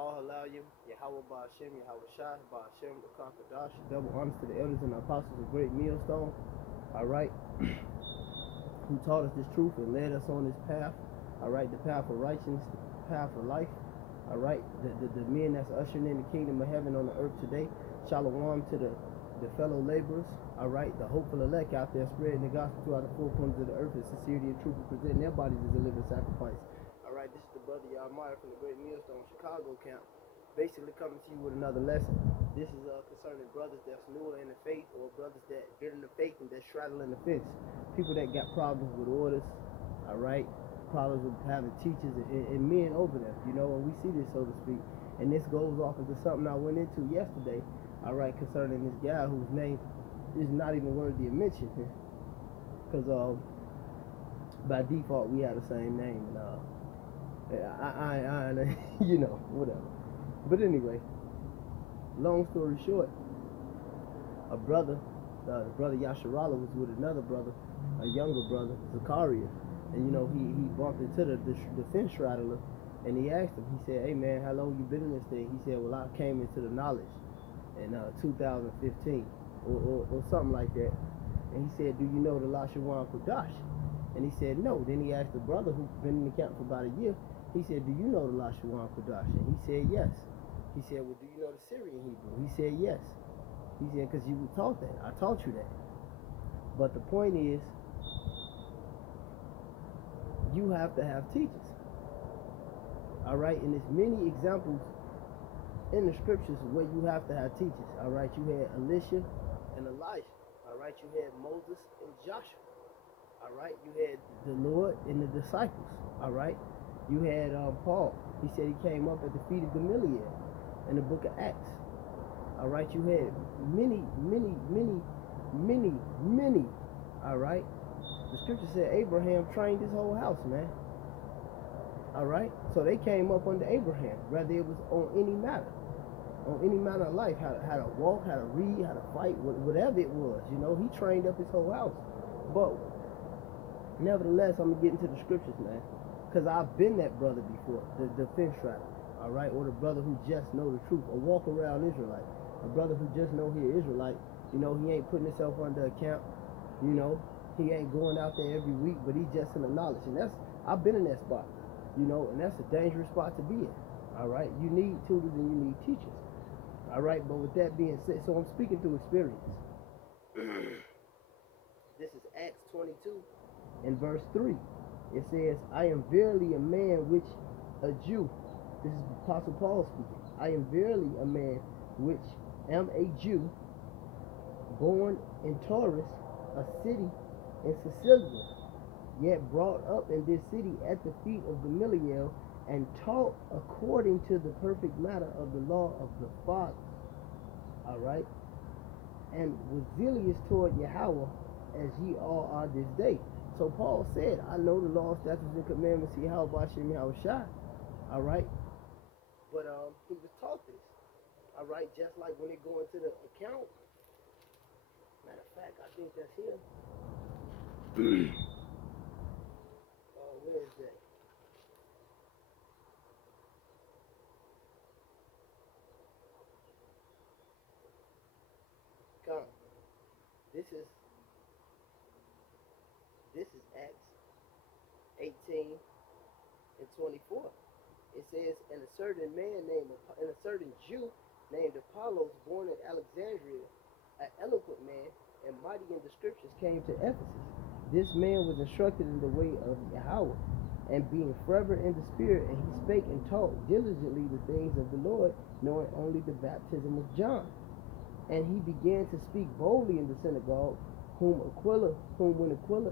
Paul Halalim, Yahweh Ba'ashem, Yahweh Shai, Ba'ashem, the Kakadash, double honors to the elders and the apostles of Great Millstone, all right, who taught us this truth and led us on this path, all right, the path of righteousness, the path of life, all right, the men that's ushering in the kingdom of heaven on the earth today. Shalom to the fellow laborers, all right, the hopeful elect out there spreading the gospel throughout the four corners of the earth in sincerity and truth and presenting their bodies as a living sacrifice. All right, this is the brother Yahmaya from the Great Millstone Chicago camp, basically coming to you with another lesson. This is concerning brothers that's newer in the faith or brothers that get in the faith and that's straddling the fence. People that got problems with orders, all right, problems with having teachers and men over them, you know, and we see this, so to speak. And this goes off into something I went into yesterday, all right, concerning this guy whose name is not even worthy of mention here. Because by default, we have the same name. And I you know, whatever. But anyway, long story short, a brother, the brother Yasharala was with another brother, a younger brother, Zakaria. And, you know, he bumped into the fence straddler, and he asked him, he said, hey, man, how long you been in this thing? He said, well, I came into the knowledge in 2015 or something like that. And he said, do you know the Lashawan Kodash? And he said, no. Then he asked the brother who'd been in the camp for about a year, he said, do you know the Lashawan Kodash? And he said, yes. He said, well, do you know the Syrian Hebrew? He said, yes. He said, because you were taught that. I taught you that. But the point is, you have to have teachers. All right? And there's many examples in the scriptures where you have to have teachers. All right? You had Elisha and Elijah. All right? You had Moses and Joshua. All right? You had the Lord and the disciples. All right? You had Paul. He said he came up at the feet of Gamaliel in the book of Acts. All right? You had many, all right? The scripture said Abraham trained his whole house, man. All right? So they came up under Abraham, whether it was on any matter of life, how to walk, how to read, how to fight, whatever it was. You know, he trained up his whole house. But nevertheless, I'm going to get into the scriptures, man, because I've been that brother before, the fence straddler, all right, or the brother who just know the truth, a walk around Israelite, a brother who just know he is Israelite. You know, he ain't putting himself under account, you know, he ain't going out there every week, but he's just in the knowledge. And I've been in that spot, you know, and that's a dangerous spot to be in, all right? You need tutors and you need teachers, all right? But with that being said, so I'm speaking through experience. This is Acts 22 in verse 3. It says, I am verily a man which a Jew. This is Apostle Paul speaking. I am verily a man which am a Jew, born in Taurus, a city in Sicilia, yet brought up in this city at the feet of Gamaliel, and taught according to the perfect matter of the law of the fathers. All right? And was zealous toward Yahweh, as ye all are this day. So Paul said, I know the law, statutes, and commandments of Yahweh Ba'ashem Yahweh Shai. All right? But he was taught this. All right? Just like when they go into the account. Matter of fact, I think that's here. Where is that? Come. This is Acts 18 and 24. It says, and a certain Jew named Apollos, born in Alexandria, an eloquent man and mighty in the scriptures, came to Ephesus. This man was instructed in the way of Yahweh, and being fervent in the spirit, and he spake and taught diligently the things of the Lord, knowing only the baptism of John. And he began to speak boldly in the synagogue, whom when Aquila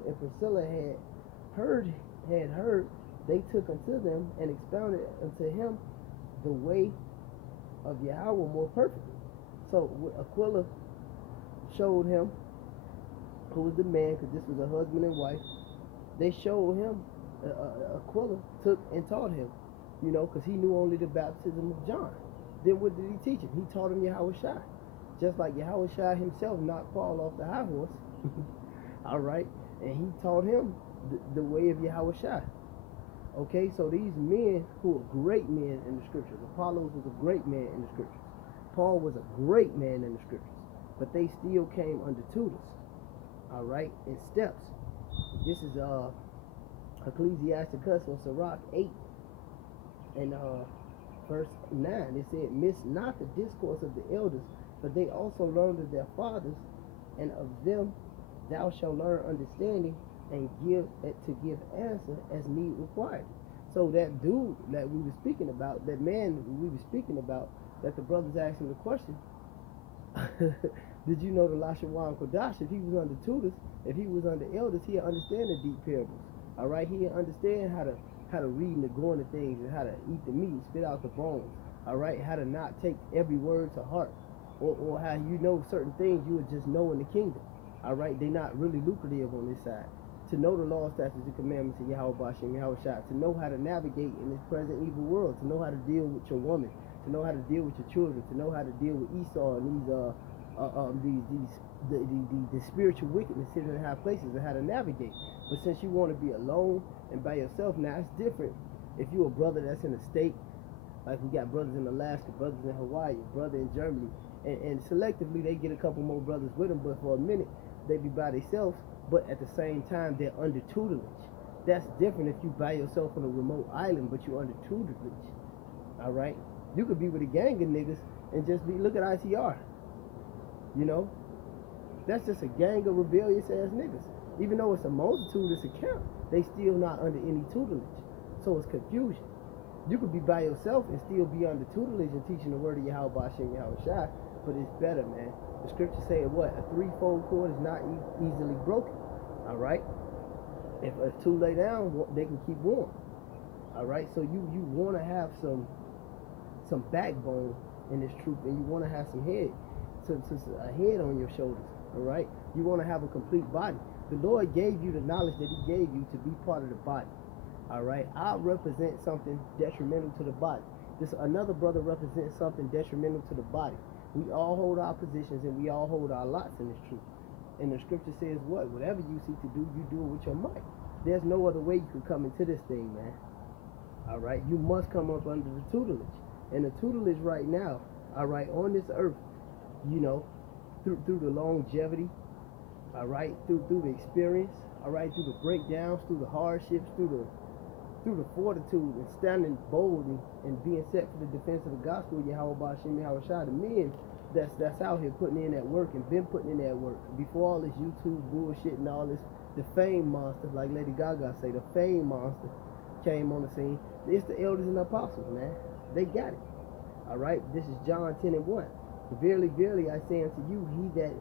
and Priscilla had heard, they took unto them and expounded unto him the way of Yahweh more perfectly. So Aquila showed him who was the man, because this was a husband and wife. They showed him, Aquila took and taught him, you know, because he knew only the baptism of John. Then what did he teach him? He taught him Yahweh Shai. Just like Yahweh Shai himself knocked Paul off the high horse. All right? And he taught him the way of Yahweh Shai. Okay, so these men who are great men in the scriptures, Apollos was a great man in the scriptures. Paul was a great man in the scriptures, but they still came under tutors, all right, in steps. This is Ecclesiasticus or Sirach 8 and verse 9. It said, "Miss not the discourse of the elders, for they also learned of their fathers, and of them thou shalt learn understanding, and give answer as need required." So that dude that we were speaking about, that man we were speaking about, that the brothers asked him the question, did you know the Lashawan Kodash? If he was under tutors, if he was under elders, he'd understand the deep parables. All right, he'd understand how to read and to go into things, and how to eat the meat, spit out the bones. All right, how to not take every word to heart, or how you know certain things you would just know in the kingdom. All right, they're not really lucrative on this side. To know the law, statutes, and commandments of Yahweh Bashem, Yahweh Shah, to know how to navigate in this present evil world, to know how to deal with your woman, to know how to deal with your children, to know how to deal with Esau and the spiritual wickedness sitting in high places, and how to navigate. But since you want to be alone and by yourself, now it's different. If you're a brother that's in a state, like we got brothers in Alaska, brothers in Hawaii, brother in Germany, and selectively they get a couple more brothers with them, but for a minute they be by themselves, but at the same time they're under tutelage. That's different if you by yourself on a remote island, but you're under tutelage. All right, you could be with a gang of niggas and just be, look at ICR, you know, that's just a gang of rebellious ass niggas. Even though it's a multitude, it's a camp, they still not under any tutelage, so it's confusion. You could be by yourself and still be under tutelage and teaching the word of Yahweh Bashem, Yahweh Shai, but it's better, man. The scripture say what? A threefold cord is not easily broken. All right? If two lay down, they can keep warm. All right? So you want to have some backbone in this truth, and you want to have some head, a head on your shoulders. All right? You want to have a complete body. The Lord gave you the knowledge that He gave you to be part of the body. All right, I represent something detrimental to the body. Another brother represents something detrimental to the body. We all hold our positions and we all hold our lots in this truth. And the scripture says what? Whatever you seek to do, you do it with your might. There's no other way you can come into this thing, man. All right, you must come up under the tutelage. And the tutelage right now, all right, on this earth, you know, through the longevity, all right, through the experience, all right, through the breakdowns, through the hardships, through the fortitude and standing boldly and being set for the defense of the gospel of Yahweh Bashem, Yahweh Shai, the men that's out here putting in that work and been putting in that work before all this YouTube bullshit and all this, the fame monster, like Lady Gaga say, the fame monster came on the scene. It's the elders and the apostles, man. They got it. All right, this is John 10:1. Verily, verily, I say unto you, he that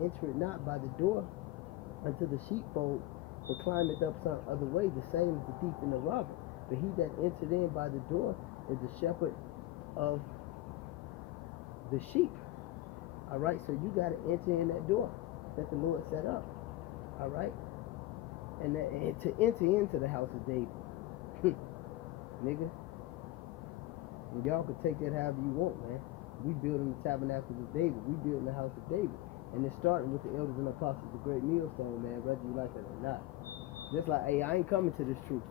entereth not by the door unto the sheepfold, or climbeth up some other way, the same is the thief and the robber. But he that entered in by the door is the shepherd of the sheep. All right, so you got to enter in that door that the Lord set up. All right, and to enter into the house of David, nigga. And y'all can take that however you want, man. We building the tabernacles of David. We building the house of David. And it's starting with the elders and apostles, the great millstone, man, whether you like it or not. Just like, hey, I ain't coming to this truth,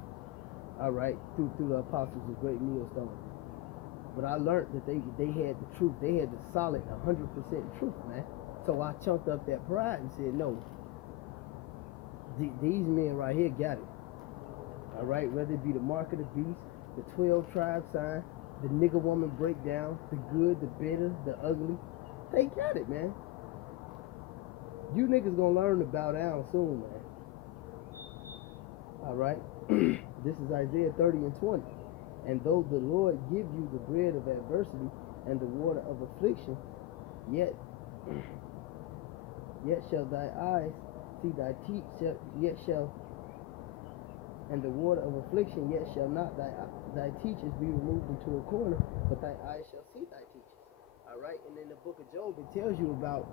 all right, through the apostles, the great millstone. But I learned that they had the truth. They had the solid 100% truth, man. So I chunked up that pride and said, no, these men right here got it. All right, whether it be the mark of the beast, the 12 tribe sign, the nigger woman breakdown, the good, the bitter, the ugly, they got it, man. You niggas gonna learn to bow down soon, man. All right. This is Isaiah 30:20. And though the Lord give you the bread of adversity and the water of affliction, yet shall thy eyes see thy teeth, and the water of affliction, yet shall not thy teachers be removed into a corner, but thy eyes shall see thy teachers. All right. And in the book of Job, it tells you about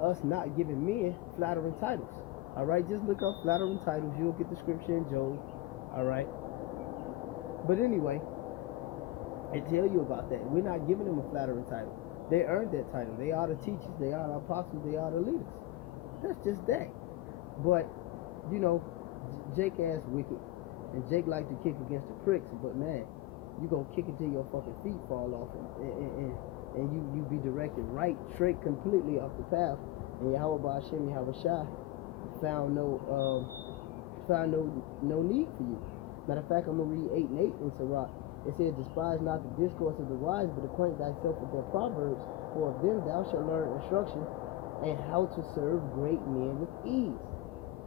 us not giving men flattering titles. All right, just look up flattering titles. You'll get the scripture in Job. All right. But anyway, it tell you about that. We're not giving them a flattering title. They earned that title. They are the teachers. They are the apostles. They are the leaders. That's just that. But, you know, Jake ass wicked. And Jake like to kick against the pricks, but man, you gonna kick it till your fucking feet fall off, and you be directed right, straight, completely off the path. And Yahweh Ba'Shem Yahweh Shai found no need for you. Matter of fact, I'm gonna read 8 and 8 in Sirach. It says, "Despise not the discourse of the wise, but acquaint thyself with their proverbs. For of them thou shalt learn instruction, and how to serve great men with ease."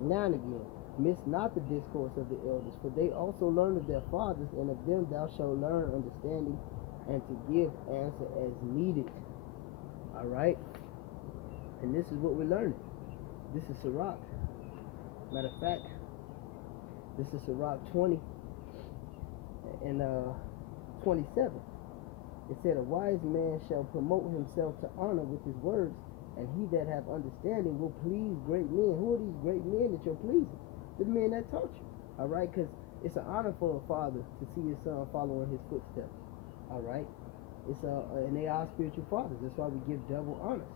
Now and again, miss not the discourse of the elders, for they also learn of their fathers, and of them thou shalt learn understanding, and to give answer as needed. All right, and this is what we're learning. This is Sirach. Matter of fact, this is Sirach 20 and 27. It said, "A wise man shall promote himself to honor with his words, and he that hath understanding will please great men." Who are these great men that you're pleasing? The men that taught you. All right, because it's an honor for a father to see his son following his footsteps. All right, and they are spiritual fathers. That's why we give double honors.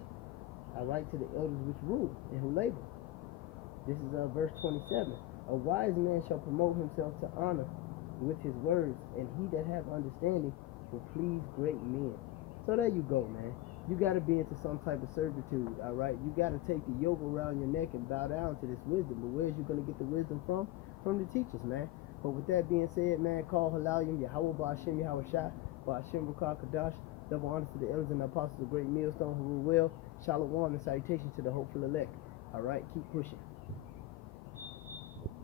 All right, to the elders which rule and who labor. This is verse 27. "A wise man shall promote himself to honor with his words, and he that hath understanding will please great men." So there you go, man. You got to be into some type of servitude, all right? You got to take the yoke around your neck and bow down to this wisdom. But where's you going to get the wisdom from? From the teachers, man. But with that being said, man, call Halalim, Yahweh Ba'Shem Yahweh Shai, Ba'Shem Rakah Kadash, double honors to the elders and the apostles of Great Millstone who rule well. Shalom and salutations to the hopeful elect. All right, keep pushing.